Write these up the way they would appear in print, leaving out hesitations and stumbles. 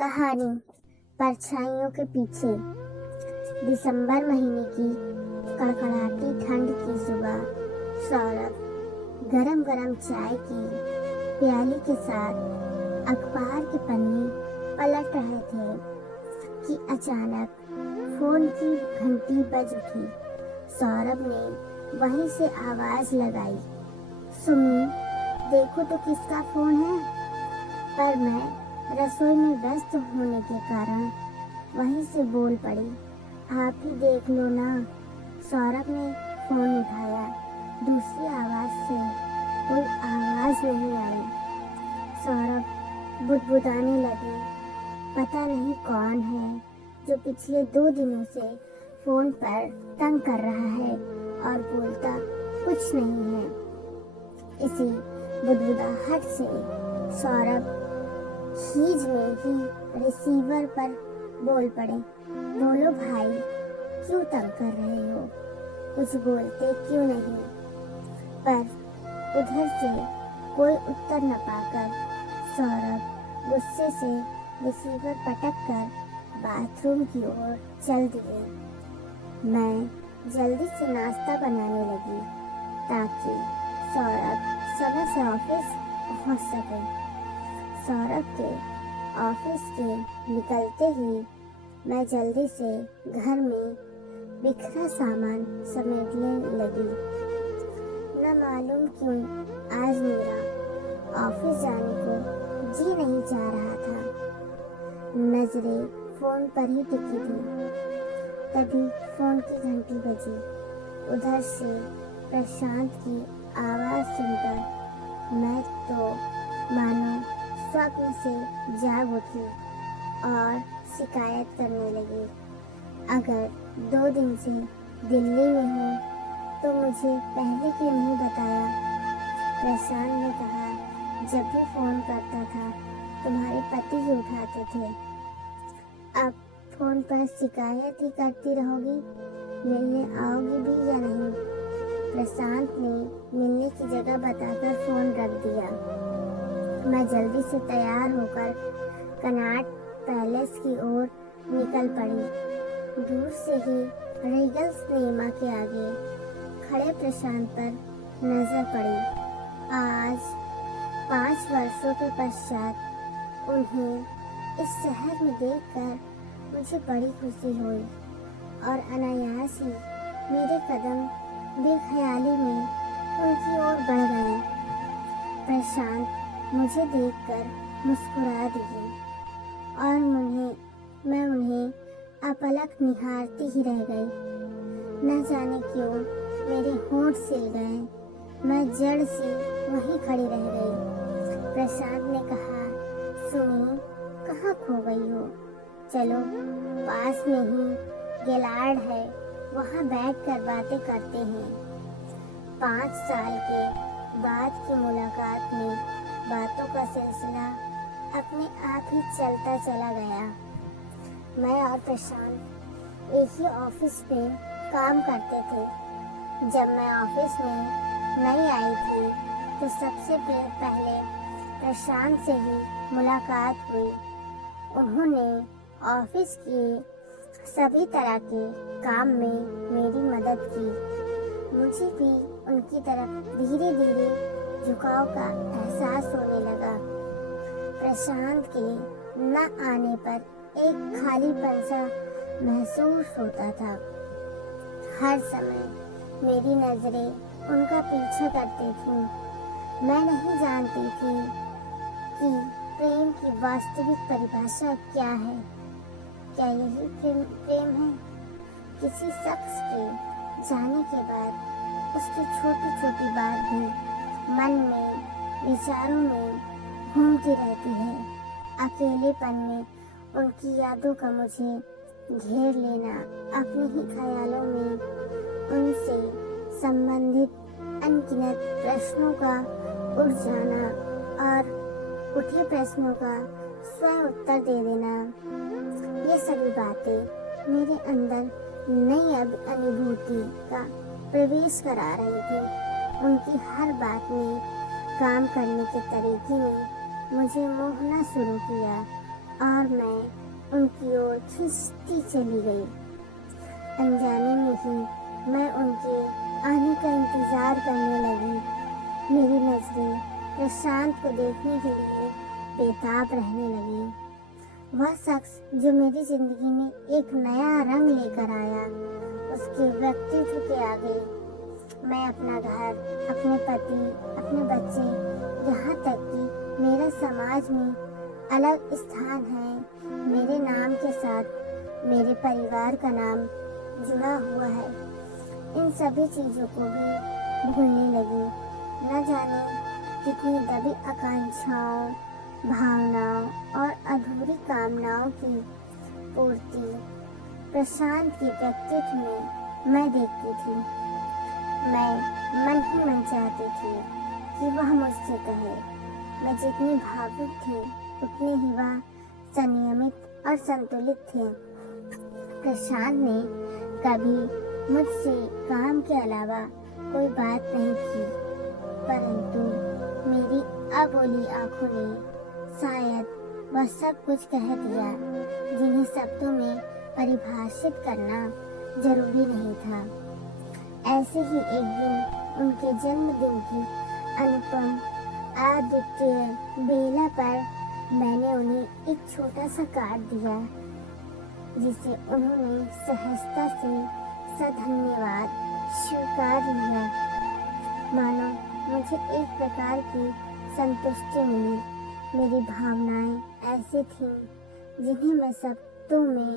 कहानी परछाइयों के पीछे। दिसंबर महीने की कड़कड़ाती ठंड की सुबह सौरभ गरम गरम चाय की प्याली के साथ अखबार के पन्ने पलट रहे थे कि अचानक फोन की घंटी बज उठी। सौरभ ने वहीं से आवाज लगाई, सुमी, देखो तो किसका फोन है। पर मैं रसोई में व्यस्त होने के कारण वहीं से बोल पड़ी, आप ही देख लो ना। सौरभ ने फोन उठाया। दूसरी आवाज से कोई आवाज नहीं आई। सौरभ बुदबुदाने लगे, पता नहीं कौन है जो पिछले 2 दिनों से फोन पर तंग कर रहा है और बोलता कुछ नहीं है। इसी बुदबुदाहट से सौरभ खीज में ही रिसीवर पर बोल पड़े, बोलो भाई, क्यों तंग कर रहे हो, कुछ बोलते क्यों नहीं। पर उधर से कोई उत्तर न पाकर सौरभ गुस्से से रिसीवर पटक कर बाथरूम की ओर चल दिए। मैं जल्दी से नाश्ता बनाने लगी ताकि सौरभ समय से ऑफिस पहुंच सके। सौरभ के ऑफिस के निकलते ही मैं जल्दी से घर में बिखरा सामान समेटने लगी। न मालूम क्यों आज मेरा ऑफिस जाने को जी नहीं चाह रहा था। नजरें फोन पर ही टिकी थी। तभी फोन की घंटी बजी। उधर से प्रशांत की आवाज सुनकर मैं तो मानो स्वप्न से जाग उठी और शिकायत करने लगी। अगर 2 दिन से दिल्ली में हूँ तो मुझे पहले क्यों नहीं बताया। प्रशांत ने कहा, जब भी फोन करता था तुम्हारे पति ही उठाते थे, अब फोन पर शिकायत ही करती रहोगी, मिलने आओगी भी या नहीं। प्रशांत ने मिलने की जगह बताकर फोन रख दिया। मैं जल्दी से तैयार होकर कनॉट पैलेस की ओर निकल पड़ी। दूर से ही रीगल सिनेमा के आगे खड़े प्रशांत पर नजर पड़ी। आज 5 वर्षों के पश्चात उन्हें इस शहर में देखकर मुझे बड़ी खुशी हुई और अनायास ही मेरे कदम बेख्याली में उनकी ओर बढ़ गए। प्रशांत मुझे देखकर मुस्कुरा दिए और मैं उन्हें अपलक निहारती ही रह गई। न जाने क्यों मेरे होंठ सिल गए। मैं जड़ से वहीं खड़ी रह गई। प्रशांत ने कहा, सुनी, कहाँ खो गई हो, चलो पास में ही गैलार्ड है, वहाँ बैठकर बातें करते हैं। 5 साल के बाद की मुलाकात में बातों का सिलसिला अपने आप ही चलता चला गया। मैं और प्रशांत एक ही ऑफिस में काम करते थे। जब मैं ऑफिस में नई आई थी तो सबसे पहले प्रशांत से ही मुलाकात हुई। उन्होंने ऑफिस के सभी तरह के काम में मेरी मदद की। मुझे भी उनकी तरफ धीरे धीरे झुकाव का एहसास होने लगा। प्रशांत के न आने पर एक खालीपन सा महसूस होता था। हर समय मेरी नजरें उनका पीछा करती थीं। मैं नहीं जानती थी कि प्रेम की वास्तविक परिभाषा क्या है। क्या यही प्रेम है? किसी शख्स के जाने के बाद उसकी छोटी छोटी बात भी मन में, विचारों में घूमती रहती है। अकेलेपन में उनकी यादों का मुझे घेर लेना, अपने ही ख्यालों में उनसे संबंधित अनगिनत प्रश्नों का उड़ जाना और उठे प्रश्नों का स्वयं उत्तर दे देना, ये सभी बातें मेरे अंदर नई अनुभूति का प्रवेश करा रही थी। उनकी हर बात में, काम करने के तरीके ने मुझे मोहना शुरू किया। और मैं उनकी ओर खिंचती चली गई। अनजाने में ही मैं उनके आने का इंतजार करने लगी। मेरी नजरें प्रशांत को देखने के लिए बेताब रहने लगी। वह शख्स जो मेरी जिंदगी में एक नया रंग लेकर आया, उसके व्यक्तित्व के आगे मैं अपना घर, अपने पति, अपने बच्चे, यहाँ तक कि मेरा समाज में अलग स्थान है, मेरे नाम के साथ मेरे परिवार का नाम जुड़ा हुआ है, इन सभी चीजों को भी भूलने लगी। न जाने कितनी दबी आकांक्षाओं, भावनाओं और अधूरी कामनाओं की पूर्ति प्रशांत के व्यक्तित्व में मैं देखती थी। मैं मन ही मन चाहती थी कि वह मुझसे कहे। मैं जितनी भावुक थी उतनी ही वह संयमित और संतुलित थे। प्रशांत ने कभी मुझसे काम के अलावा कोई बात नहीं की, परंतु मेरी अबोली आंखों ने शायद वह सब कुछ कह दिया जिन्हें शब्दों में परिभाषित करना जरूरी नहीं था। ऐसे ही एक दिन उनके जन्मदिन की अनुपम अद्वितीय बेला पर मैंने उन्हें एक छोटा सा कार्ड दिया, जिसे उन्होंने सहजता से सधन्यवाद स्वीकार लिया। मानो मुझे एक प्रकार की संतुष्टि मिली। मेरी भावनाएं ऐसी थीं जिन्हें मैं शब्दों में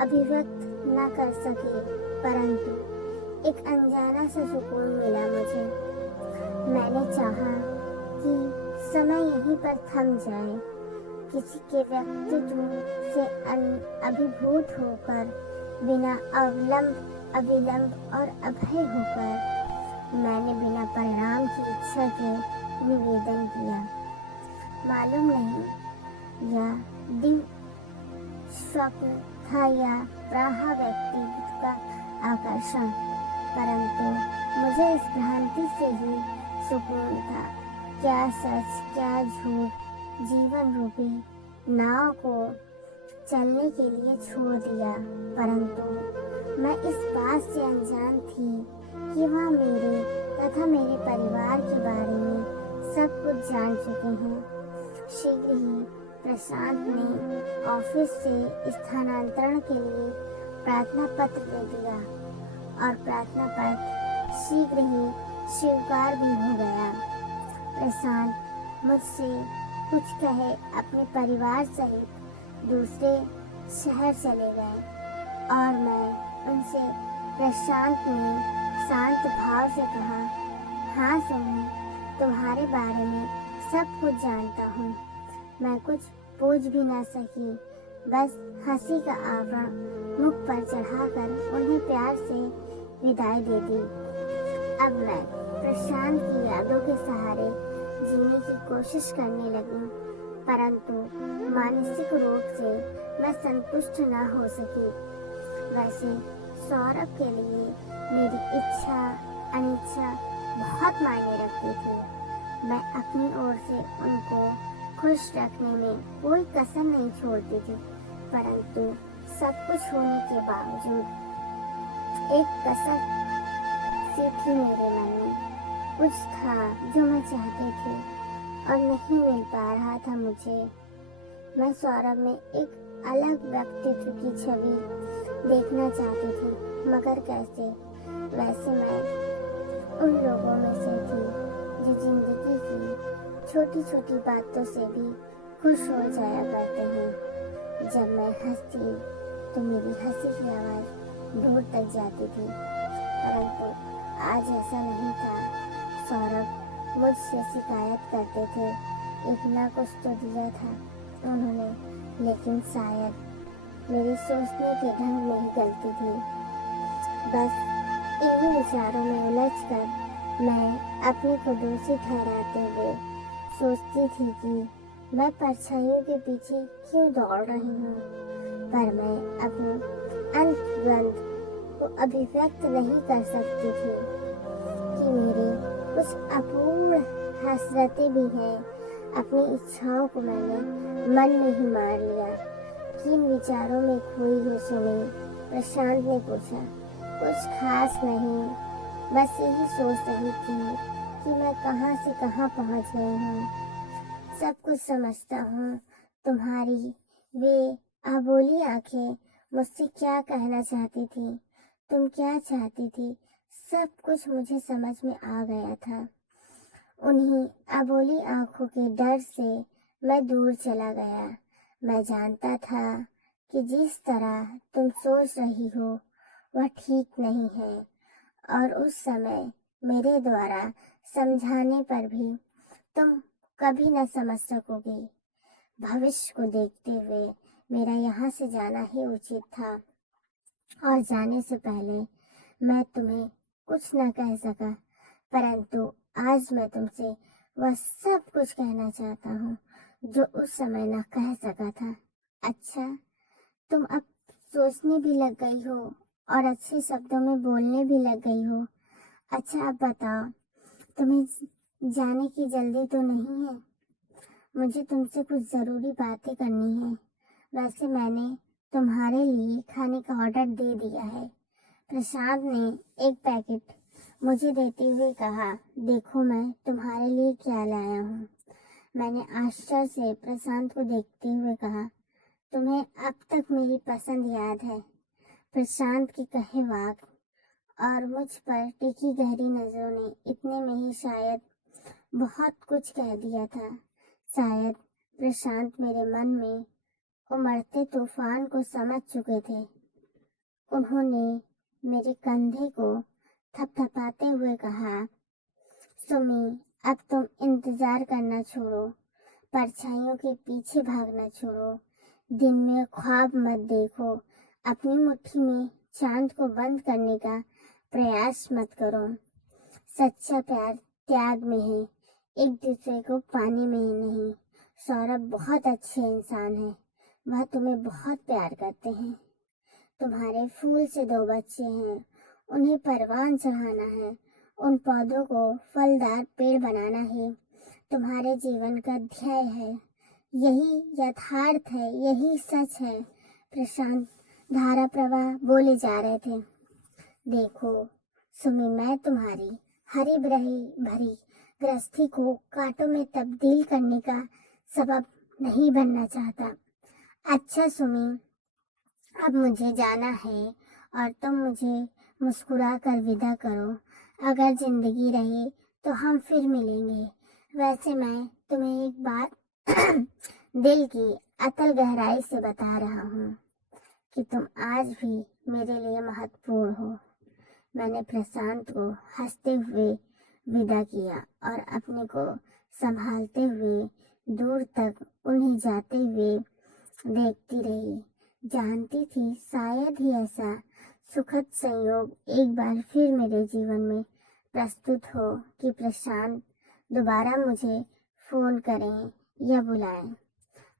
अभिव्यक्त न कर सके, परंतु एक अनजाना सा सुकून मिला मुझे। मैंने चाहा कि समय यहीं पर थम जाए, किसी के व्यक्तित्व से अभिभूत होकर, बिना अविलंब और अभय होकर मैंने बिना परिणाम की इच्छा के निवेदन किया। मालूम नहीं यह दिन स्वप्न था या प्राहा व्यक्तित्व का आकर्षण, परंतु मुझे इस भ्रांति से ही सुकून था। क्या सच क्या झूठ जीवन रूपी नाव को चलने के लिए छोड़ दिया, परंतु मैं इस बात से अनजान थी कि वह मेरे तथा मेरे परिवार के बारे में सब कुछ जान चुके हैं। शीघ्र ही प्रशांत ने ऑफिस से स्थानांतरण के लिए प्रार्थना पत्र दे दिया और प्रार्थना पत्र शीघ्र ही स्वीकार भी हो गया। प्रशांत मुझसे कुछ कहे अपने परिवार सहित दूसरे शहर चले गए और मैं उनसे प्रशांत ने शांत भाव से कहा, हाँ सुनो, तुम्हारे बारे में सब कुछ जानता हूँ। मैं कुछ पूछ भी ना सकी, बस हंसी का आवरण मुख पर चढ़ाकर उन्हें प्यार से विदाई दे दी। अब मैं प्रशांत की यादों के सहारे जीने की कोशिश करने लगी, परंतु मानसिक रूप से मैं संतुष्ट न हो सकी। वैसे सौरभ के लिए मेरी इच्छा अनिच्छा बहुत मायने रखती थी। मैं अपनी ओर से उनको खुश रखने में कोई कसर नहीं छोड़ती थी, परंतु सब कुछ होने के बावजूद एक कसर सी थी मेरे मन में। कुछ था जो मैं चाहती थी और नहीं मिल पा रहा था मुझे। मैं सौरभ में एक अलग व्यक्तित्व की छवि देखना चाहती थी, मगर कैसे? वैसे मैं उन लोगों में से थी जो जिंदगी की छोटी छोटी बातों से भी खुश हो जाया करते हैं। जब मैं हंसती तो मेरी हंसी की आवाज दूर तक जाती थी, परंतु आज ऐसा नहीं था। सौरभ मुझसे शिकायत करते थे, इतना कुछ तो दिया था उन्होंने, लेकिन शायद मेरी सोचने के ढंग में ही गलती थी। बस इन्हीं विचारों में उलझकर मैं अपने को दोषी ठहराते हुए सोचती थी कि मैं परछाइयों के पीछे क्यों दौड़ रही हूँ, पर मैं अपनी अंतर्द्वंद को अभिव्यक्त नहीं कर सकती थी कि मेरी कुछ अपूर्ण हसरतें भी हैं। अपनी इच्छाओं को मैंने मन में ही मार लिया। किन विचारों में खोई हो सुमी? प्रशांत ने पूछा। कुछ खास नहीं, बस यही सोच रही थी कि मैं कहाँ से कहाँ पहुँच गई हूँ। सब कुछ समझता हूँ। तुम्हारी वे अबोली आंखें मुझसे क्या कहना चाहती थी, तुम क्या चाहती थी, सब कुछ मुझे समझ में आ गया था। उन्हीं अबोली आंखों के डर से मैं दूर चला गया। मैं जानता था कि जिस तरह तुम सोच रही हो वह ठीक नहीं है, और उस समय मेरे द्वारा समझाने पर भी तुम कभी न समझ सकोगी। भविष्य को देखते हुए मेरा यहाँ से जाना ही उचित था, और जाने से पहले मैं तुम्हें कुछ न कह सका, परंतु आज मैं तुमसे वह सब कुछ कहना चाहता हूँ जो उस समय न कह सका था। अच्छा, तुम अब सोचने भी लग गई हो और अच्छे शब्दों में बोलने भी लग गई हो। अच्छा, अब बताओ, तुम्हें जाने की जल्दी तो नहीं है? मुझे तुमसे कुछ जरूरी बातें करनी है। वैसे मैंने तुम्हारे लिए खाने का ऑर्डर दे दिया है। प्रशांत ने एक पैकेट मुझे देते हुए कहा, देखो मैं तुम्हारे लिए क्या लाया हूँ। मैंने आश्चर्य से प्रशांत को देखते हुए कहा, तुम्हें अब तक मेरी पसंद याद है? प्रशांत के कहे वाक और मुझ पर टिकी गहरी नजरों ने इतने में ही शायद बहुत कुछ कह दिया था। शायद प्रशांत मेरे मन में उमड़ते तूफान को समझ चुके थे। उन्होंने मेरे कंधे को थपथपाते हुए कहा, सुमी, अब तुम इंतजार करना छोड़ो, परछाइयों के पीछे भागना छोड़ो, दिन में ख्वाब मत देखो, अपनी मुट्ठी में चांद को बंद करने का प्रयास मत करो। सच्चा प्यार त्याग में है, एक दूसरे को पाने में ही नहीं। सौरभ बहुत अच्छे इंसान है, वह तुम्हें बहुत प्यार करते हैं। तुम्हारे फूल से 2 बच्चे हैं, उन्हें परवान चढ़ाना है। उन पौधों को फलदार पेड़ बनाना ही तुम्हारे जीवन का ध्येय है। यही यथार्थ है, यही सच है। प्रशांत धारा प्रवाह बोले जा रहे थे। देखो सुमी, मैं तुम्हारी हरी भरी गृहस्थी को कांटों में तब्दील करने का सबब नहीं बनना चाहता। अच्छा सुमी, अब मुझे जाना है और तुम मुझे मुस्कुरा कर विदा करो। अगर जिंदगी रही तो हम फिर मिलेंगे। वैसे मैं तुम्हें एक बात दिल की अतल गहराई से बता रहा हूँ कि तुम आज भी मेरे लिए महत्वपूर्ण हो। मैंने प्रशांत को हंसते हुए विदा किया और अपने को संभालते हुए दूर तक उन्हें जाते हुए देखती रही। जानती थी शायद ही ऐसा सुखद संयोग एक बार फिर मेरे जीवन में प्रस्तुत हो कि प्रशांत दोबारा मुझे फोन करें या बुलाएं।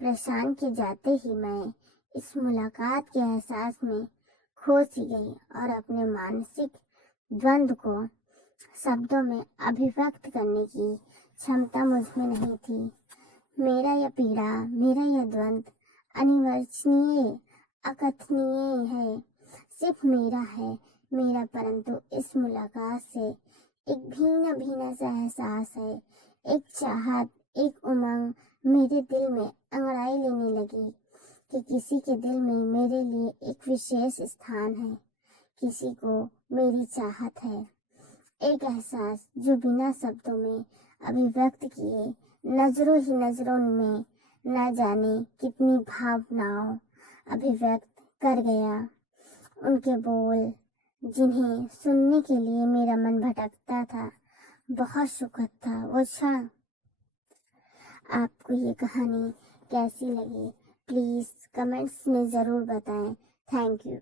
प्रशांत के जाते ही मैं इस मुलाकात के एहसास में खो सी गई और अपने मानसिक द्वंद्व को शब्दों में अभिव्यक्त करने की क्षमता मुझ में नहीं थी। मेरा यह पीड़ा, मेरा यह द्वंद्व अनिर्वचनीय, अकथनीय है, सिर्फ मेरा है, मेरा। परंतु इस मुलाकात से एक भीना भीना सा एहसास है, एक चाहत, एक उमंग मेरे दिल में अंगड़ाई लेने लगी कि किसी के दिल में मेरे लिए एक विशेष स्थान है, किसी को मेरी चाहत है। एक एहसास जो बिना शब्दों में अभिव्यक्त किए नजरों ही नजरों में न जाने कितनी भावनाओं अभिव्यक्त कर गया। उनके बोल जिन्हें सुनने के लिए मेरा मन भटकता था, बहुत सुखद था वो क्षण। आपको ये कहानी कैसी लगी प्लीज कमेंट्स में जरूर बताएं। Thank you.